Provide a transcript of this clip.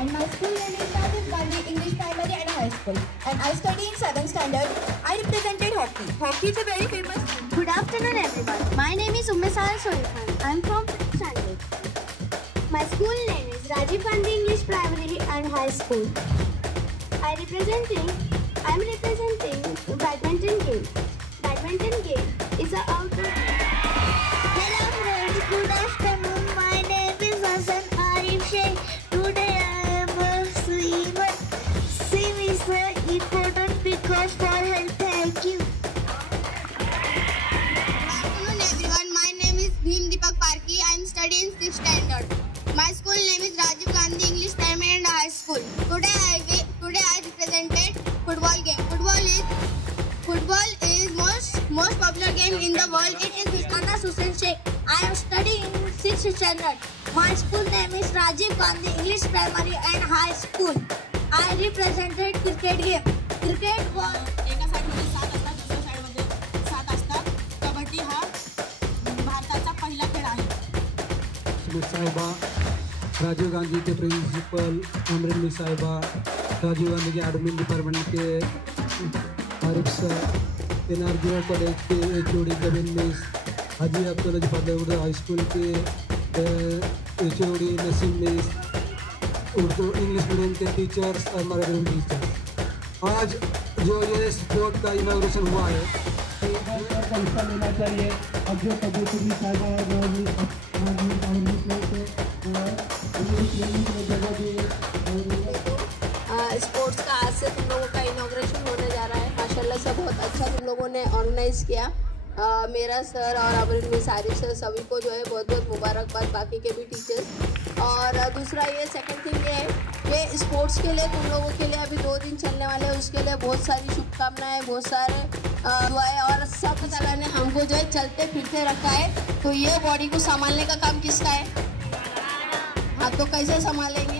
And my school name is Rajiv Gandhi English Primary and High School. And I study in 7th standard. I represented hockey. Hockey is a very famous. Good afternoon, everyone. My name is Ummesara Solikhan. I am from 5th standard. My school name is Rajiv Gandhi English Primary and High School. I am representing badminton game. Badminton game is an outdoor game. Hello friends, good afternoon. My name is Hassan Arif Sheikh. Today I am a swimmer. Swim is important because for health. Thank you. Good afternoon everyone. My name is Bhim Deepak Parki. I am studying 6th standard. My school name is Rajiv Gandhi English Primary and High School. Today I represented football game. Football is most popular game in the world. It is Anas Hussain Sheikh. I am studying in 6th standard. My school name is Rajiv Gandhi English Primary and High School. I represented cricket game. Cricket was एका साईडमध्ये 7 असतात, दुसऱ्या साईडमध्ये 7 असतात. कबड्डी हा भारताचा पहिला खेळ आहे. सुमित साहिबा, राजीव गांधी के प्रिंसिपल अमरिंदर साहिबा, राजीव गांधी के एडमिन डिपार्टमेंट के आरिफ सर, NRGO कॉलेज के HOD Kavin miss, Haji Abdul father high school के HOD Naseem miss, Urdu English medium के टीचर्स और मराठी मीडियम टीचर्स। आज जो ये स्पोर्ट का इनॉग्रेशन हुआ है का हिस्सा लेना चाहिए। अब जो कबूतरी साहिबा और जगह दी स्पोर्ट्स का आज से तुम लोगों का इनॉग्रेशन होने जा रहा है। माशाल्लाह से बहुत अच्छा तुम लोगों ने ऑर्गेनाइज़ किया। मेरा सर और अमरिन मिस आरिफ सर सभी को जो है बहुत बहुत मुबारकबाद, बाकी के भी टीचर्स। और दूसरा ये सेकंड थिंग ये है कि स्पोर्ट्स के लिए तुम लोगों के लिए अभी 2 दिन चलने वाले हैं, उसके लिए बहुत सारी शुभकामनाएं, बहुत सारे दुआएं। और सब ताला ने हमको जो है चलते फिरते रखा है, तो ये बॉडी को संभालने का काम किसका है? हाँ, तो कैसे संभालेंगे?